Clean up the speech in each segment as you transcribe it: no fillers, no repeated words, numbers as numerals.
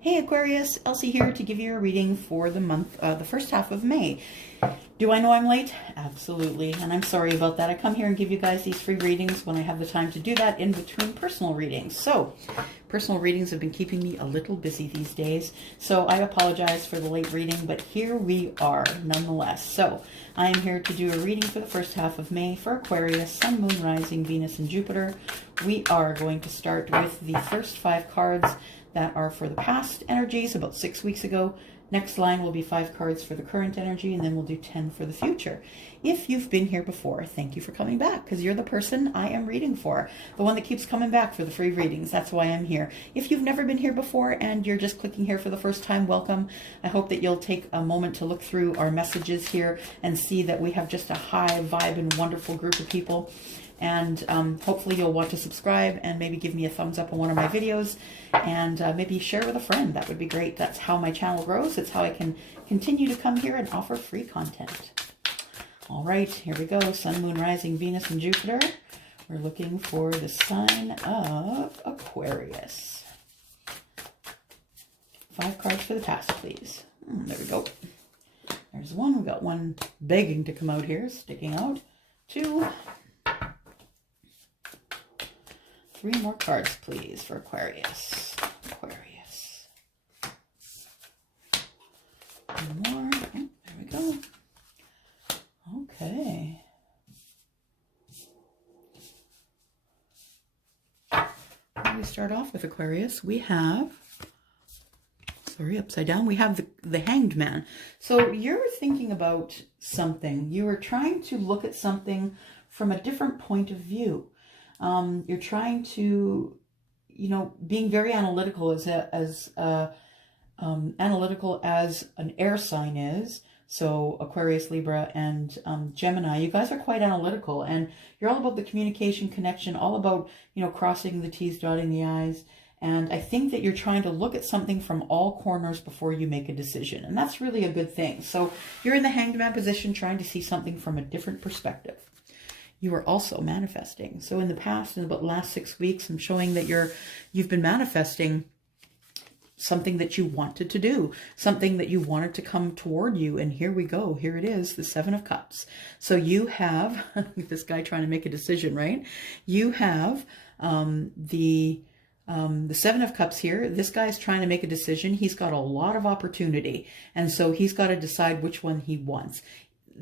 Hey Aquarius, Elsie here to give you a reading for the month, the first half of May. Do I know I'm late? Absolutely, and I'm sorry about that. I come here and give you guys these free readings when I have the time to do that in between personal readings. So, personal readings have been keeping me a little busy these days, so I apologize for the late reading, but here we are nonetheless. So, I am here to do a reading for the first half of May for Aquarius, Sun, Moon, Rising, Venus, and Jupiter. We are going to start with the first 5 cards that are for the past energies about 6 weeks ago. Next line will be 5 cards for the current energy, and then we'll do 10 for the future. If you've been here before, thank you for coming back, because you're the person I am reading for, the one that keeps coming back for the free readings. That's why I'm here. If you've never been here before and you're just clicking here for the first time, welcome. I hope that you'll take a moment to look through our messages here and see that we have just a high vibe and wonderful group of people. And hopefully you'll want to subscribe and maybe give me a thumbs up on one of my videos, and maybe share with a friend. That would be great. That's how my channel grows. It's how I can continue to come here and offer free content. All right, here we go. Sun, Moon, Rising, Venus, and Jupiter. We're looking for the sign of Aquarius. 5 cards for the past, please. There we go. There's one. We've got one begging to come out here, sticking out. 2. 3 more cards, please, for Aquarius. Aquarius. 1 more. Oh, there we go. Okay. We start off with Aquarius. We have, sorry, upside down. We have the Hanged Man. So you're thinking about something. You are trying to look at something from a different point of view. You're trying to, being very analytical as analytical as an air sign is. So Aquarius, Libra, and Gemini, you guys are quite analytical, and you're all about the communication connection, all about, crossing the T's, dotting the I's. And I think that you're trying to look at something from all corners before you make a decision. And that's really a good thing. So you're in the Hanged Man position, trying to see something from a different perspective. You are also manifesting. So in the past, in about the last 6 weeks, I'm showing that you've been manifesting something that you wanted to do, something that you wanted to come toward you. And here we go. Here it is, the 7 of Cups. So you have, this guy trying to make a decision, right? You have the 7 of Cups here. This guy's trying to make a decision. He's got a lot of opportunity. And so he's got to decide which one he wants.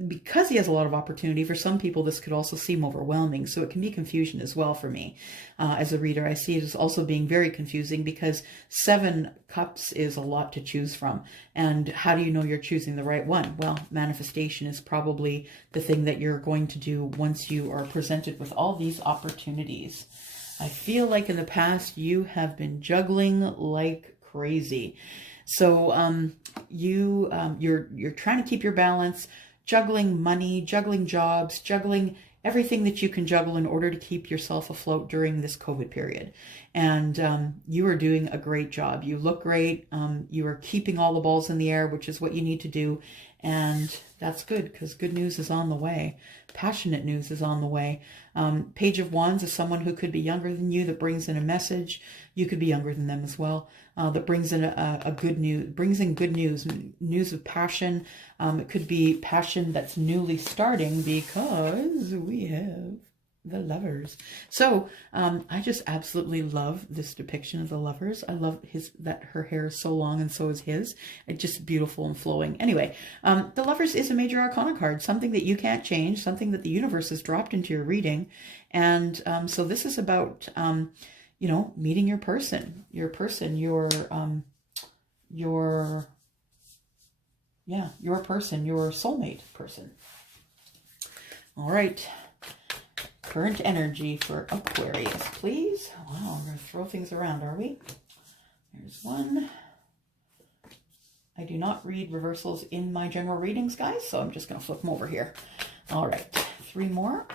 Because he has a lot of opportunity, for some people this could also seem overwhelming, so it can be confusion as well for me. As a reader, I see it as also being very confusing, because 7 cups is a lot to choose from. And how do you know you're choosing the right one? Well, manifestation is probably the thing that you're going to do once you are presented with all these opportunities. I feel like in the past you have been juggling like crazy. So you're trying to keep your balance, juggling money, juggling jobs, juggling everything that you can juggle in order to keep yourself afloat during this COVID period. And you are doing a great job. You look great. You are keeping all the balls in the air, which is what you need to do. And that's good, because good news is on the way. Passionate news is on the way. Page of Wands is someone who could be younger than you that brings in a message. You could be younger than them as well. That brings in good news, news of passion. It could be passion that's newly starting, because we have the Lovers. So I just absolutely love this depiction of the Lovers. I love that her hair is so long and so is his. It's just beautiful and flowing. Anyway, the Lovers is a major arcana card, something that you can't change, something that the universe has dropped into your reading. And so this is about meeting your person, your soulmate person. All right. Current energy for Aquarius, please. Wow, we're going to throw things around, are we? There's one. I do not read reversals in my general readings, guys, so I'm just going to flip them over here. All right, 3 more.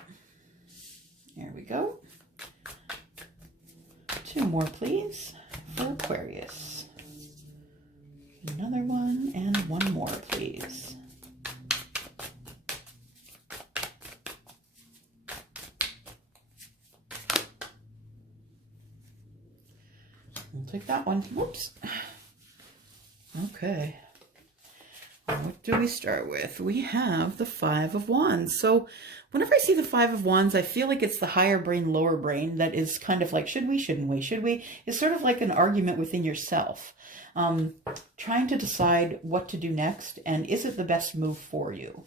There we go. 2 more, please, for Aquarius. Another one, and 1 more, please. We'll take that one. Whoops. Okay. What do we start with? We have the Five of Wands. So whenever I see the Five of Wands, I feel like it's the higher brain, lower brain that is kind of like, should we, shouldn't we, should we? It's sort of like an argument within yourself, trying to decide what to do next and is it the best move for you?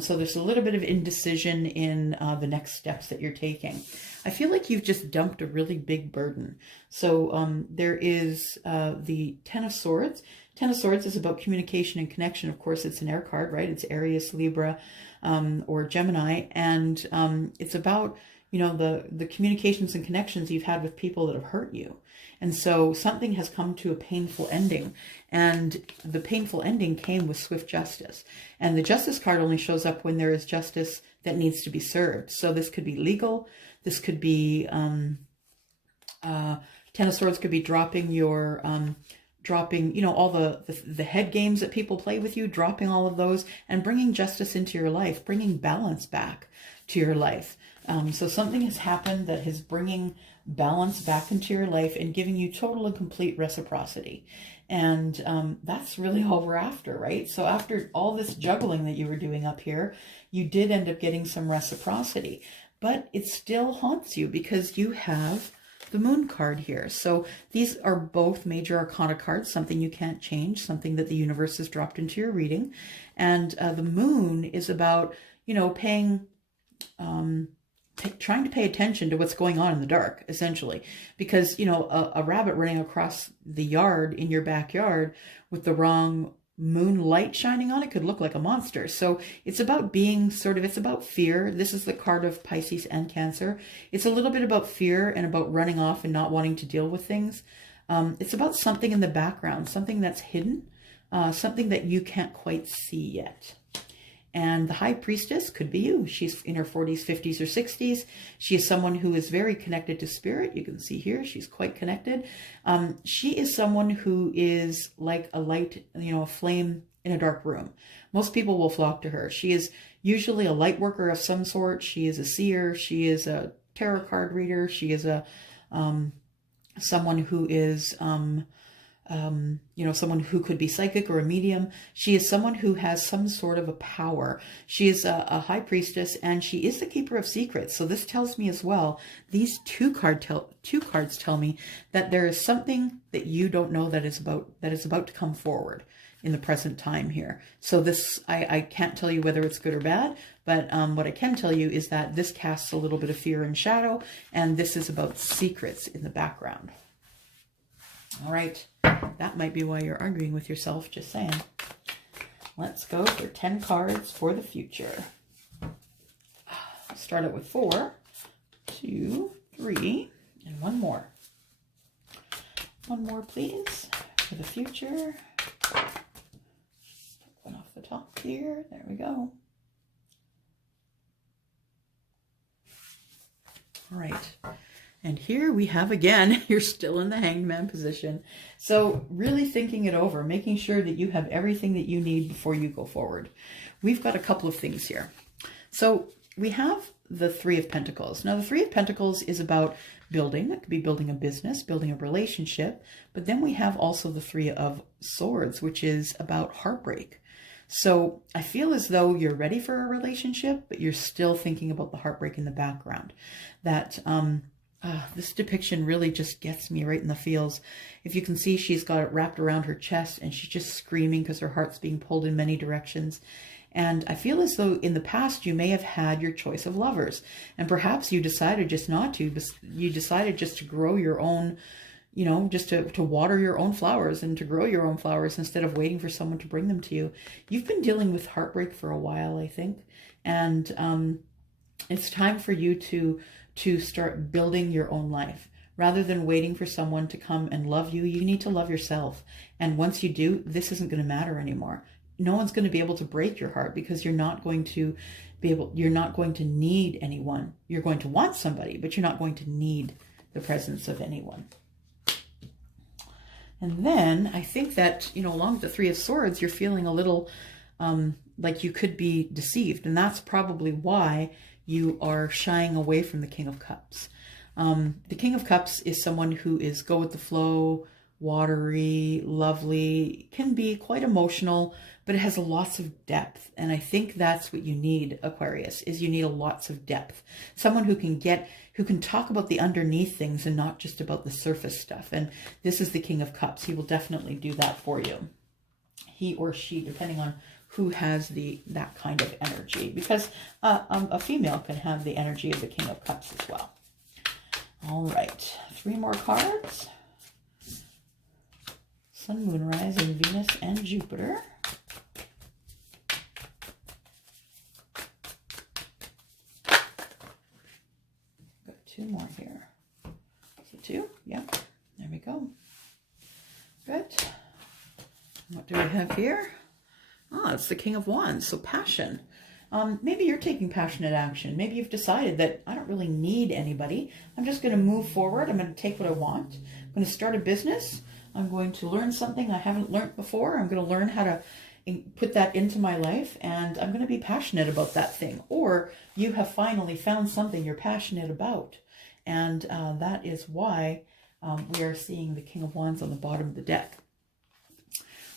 So there's a little bit of indecision in the next steps that you're taking. I feel like you've just dumped a really big burden. So there is the Ten of Swords. Ten of Swords is about communication and connection. Of course, it's an air card, right? It's Aries, Libra, or Gemini. And it's about, you know, the communications and connections you've had with people that have hurt you. And so something has come to a painful ending. And the painful ending came with swift justice. And the Justice card only shows up when there is justice that needs to be served. So this could be legal. This could be, Ten of Swords could be dropping your, you know, all the head games that people play with you, dropping all of those and bringing justice into your life, bringing balance back to your life. So something has happened that is bringing balance back into your life and giving you total and complete reciprocity. And that's really all we're after, right? So after all this juggling that you were doing up here, you did end up getting some reciprocity, but it still haunts you because you have the Moon card here. So these are both major arcana cards, something you can't change, something that the universe has dropped into your reading. And the Moon is about, you know, trying to pay attention to what's going on in the dark, essentially, because, you know, a rabbit running across the yard in your backyard with the wrong moon light shining on it could look like a monster. So it's about being it's about fear. This is the card of Pisces and Cancer. It's a little bit about fear and about running off and not wanting to deal with things. It's about something in the background, something that's hidden, something that you can't quite see yet. And the High Priestess could be you. She's in her 40s, 50s, or 60s. She is someone who is very connected to spirit. You can see here, she's quite connected. She is someone who is like a light, you know, a flame in a dark room. Most people will flock to her. She is usually a light worker of some sort. She is a seer. She is a tarot card reader. She is a someone who is... you know, someone who could be psychic or a medium. She is someone who has some sort of a power. She is a high priestess and she is the keeper of secrets. So this tells me as well, these two cards tell me that there is something that you don't know that is about to come forward in the present time here. So this, I can't tell you whether it's good or bad, but what I can tell you is that this casts a little bit of fear and shadow, and this is about secrets in the background. All right, that might be why you're arguing with yourself, just saying. Let's go for 10 cards for the future. Start it with 4, 2, 3, and one more. One more, please, for the future. Take one off the top here. There we go. All right. And here we have again, you're still in the Hanged Man position. So really thinking it over, making sure that you have everything that you need before you go forward. We've got a couple of things here. So we have the Three of Pentacles. Now the Three of Pentacles is about building. It could be building a business, building a relationship. But then we have also the Three of Swords, which is about heartbreak. So I feel as though you're ready for a relationship, but you're still thinking about the heartbreak in the background. That, this depiction really just gets me right in the feels. If you can see, she's got it wrapped around her chest and she's just screaming because her heart's being pulled in many directions. And I feel as though in the past you may have had your choice of lovers, and perhaps you decided just not to. You decided just to grow your own, you know, just to water your own flowers and to grow your own flowers instead of waiting for someone to bring them to you. You've been dealing with heartbreak for a while, I think. And it's time for you to start building your own life. Rather than waiting for someone to come and love you, you need to love yourself. And once you do, this isn't going to matter anymore. No one's going to be able to break your heart because you're not going to need anyone. You're going to want somebody, but you're not going to need the presence of anyone. And then I think that, you know, along with the Three of Swords, you're feeling a little like you could be deceived. And that's probably why you are shying away from the King of Cups. The King of Cups is someone who is go with the flow, watery, lovely, can be quite emotional, but it has lots of depth. And I think that's what you need, Aquarius, is you need lots of depth. Someone who can talk about the underneath things and not just about the surface stuff. And this is the King of Cups. He will definitely do that for you. He or she, depending on who has that kind of energy, because a female can have the energy of the King of Cups as well. All right, 3 more cards. Sun, Moon, Rising, Venus, and Jupiter. Got 2 more here. Is it 2? Yep. There we go. Good. What do we have here? Ah, it's the King of Wands, so passion. Maybe you're taking passionate action. Maybe you've decided that I don't really need anybody. I'm just going to move forward. I'm going to take what I want. I'm going to start a business. I'm going to learn something I haven't learned before. I'm going to learn how to put that into my life, and I'm going to be passionate about that thing. Or you have finally found something you're passionate about, and that is why we are seeing the King of Wands on the bottom of the deck.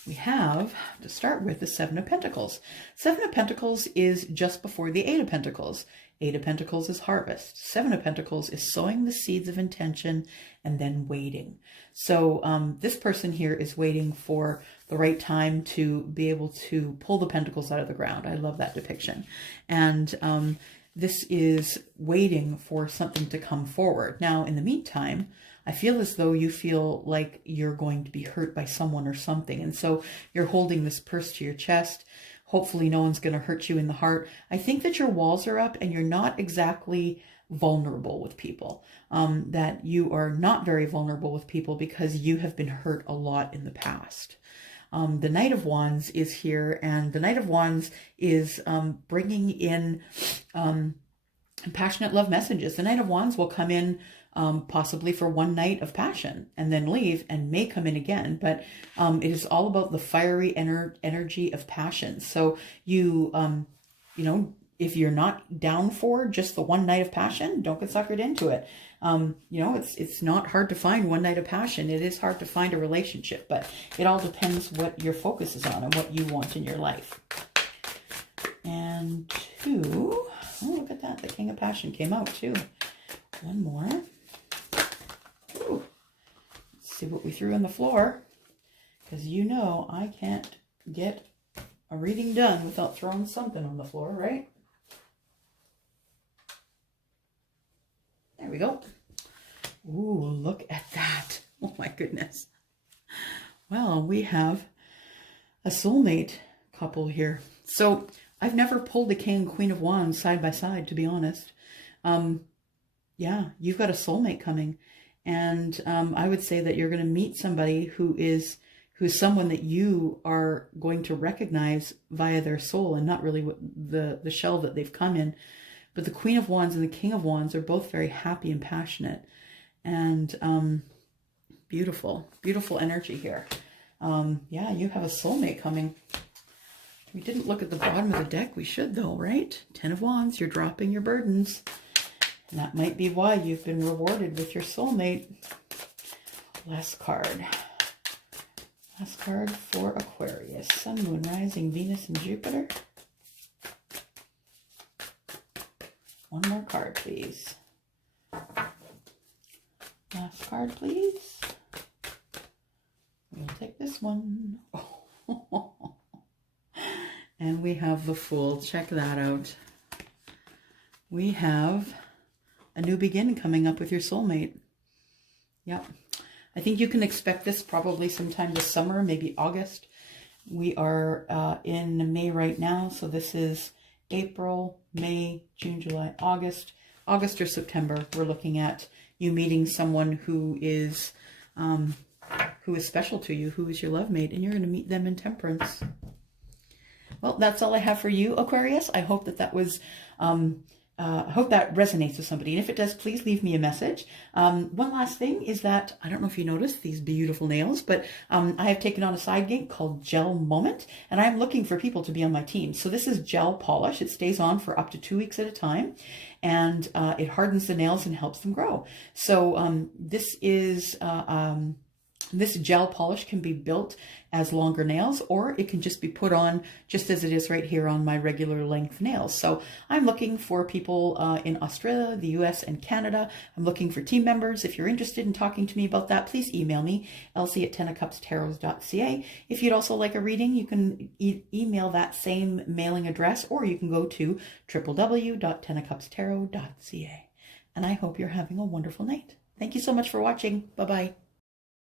We have, to start with, the 7 of Pentacles. 7 of Pentacles is just before the 8 of Pentacles. 8 of Pentacles is harvest. 7 of Pentacles is sowing the seeds of intention and then waiting. So this person here is waiting for the right time to be able to pull the pentacles out of the ground. I love that depiction. And this is waiting for something to come forward. Now, in the meantime, I feel as though you feel like you're going to be hurt by someone or something. And so you're holding this purse to your chest. Hopefully no one's going to hurt you in the heart. I think that your walls are up and you're not exactly vulnerable with people. That you are not very vulnerable with people because you have been hurt a lot in the past. The Knight of Wands is here, and the Knight of Wands is bringing in passionate love messages. The Knight of Wands will come in possibly for one night of passion and then leave, and may come in again. But it is all about the fiery energy of passion. So you know, if you're not down for just the one night of passion, don't get suckered into it. You know, it's not hard to find one night of passion. It is hard to find a relationship, but it all depends what your focus is on and what you want in your life. And 2, oh, look at that. The King of Passion came out too. 1 more. Ooh. Let's see what we threw on the floor, because you know I can't get a reading done without throwing something on the floor, right? There we go. Ooh, look at that. Oh my goodness. Well, we have a soulmate couple here. So I've never pulled the King and Queen of Wands side by side, to be honest. Yeah, you've got a soulmate coming. And I would say that you're going to meet somebody who's someone that you are going to recognize via their soul and not really the shell that they've come in. But the Queen of Wands and the King of Wands are both very happy and passionate, and beautiful, beautiful energy here. Yeah, you have a soulmate coming. We didn't look at the bottom of the deck. We should though, right? 10 of Wands, you're dropping your burdens. And that might be why you've been rewarded with your soulmate. Last card. Last card for Aquarius. Sun, Moon, Rising, Venus, and Jupiter. 1 more card, please. Last card, please. We'll take this one. And we have the Fool. Check that out. We have a new beginning coming up with your soulmate. Yep. I think you can expect this probably sometime this summer, maybe August. We are in May right now, so this is April, May, June, July, August. August or September, we're looking at you meeting someone who is special to you, who is your love mate, and you're going to meet them in Temperance. Well, that's all I have for you, Aquarius. I hope that was I hope that resonates with somebody. And if it does, please leave me a message. One last thing is that, I don't know if you noticed these beautiful nails, but I have taken on a side gig called GELMOMENT, and I'm looking for people to be on my team. So this is gel polish. It stays on for up to 2 weeks at a time, and it hardens the nails and helps them grow. So this is This gel polish can be built as longer nails, or it can just be put on just as it is right here on my regular length nails. So I'm looking for people in Australia, the US, and Canada. I'm looking for team members. If you're interested in talking to me about that, please email me, elsie@tenofcupstarot.ca. If you'd also like a reading, you can email that same mailing address, or you can go to www.tenofcupstarot.ca. And I hope you're having a wonderful night. Thank you so much for watching. Bye-bye.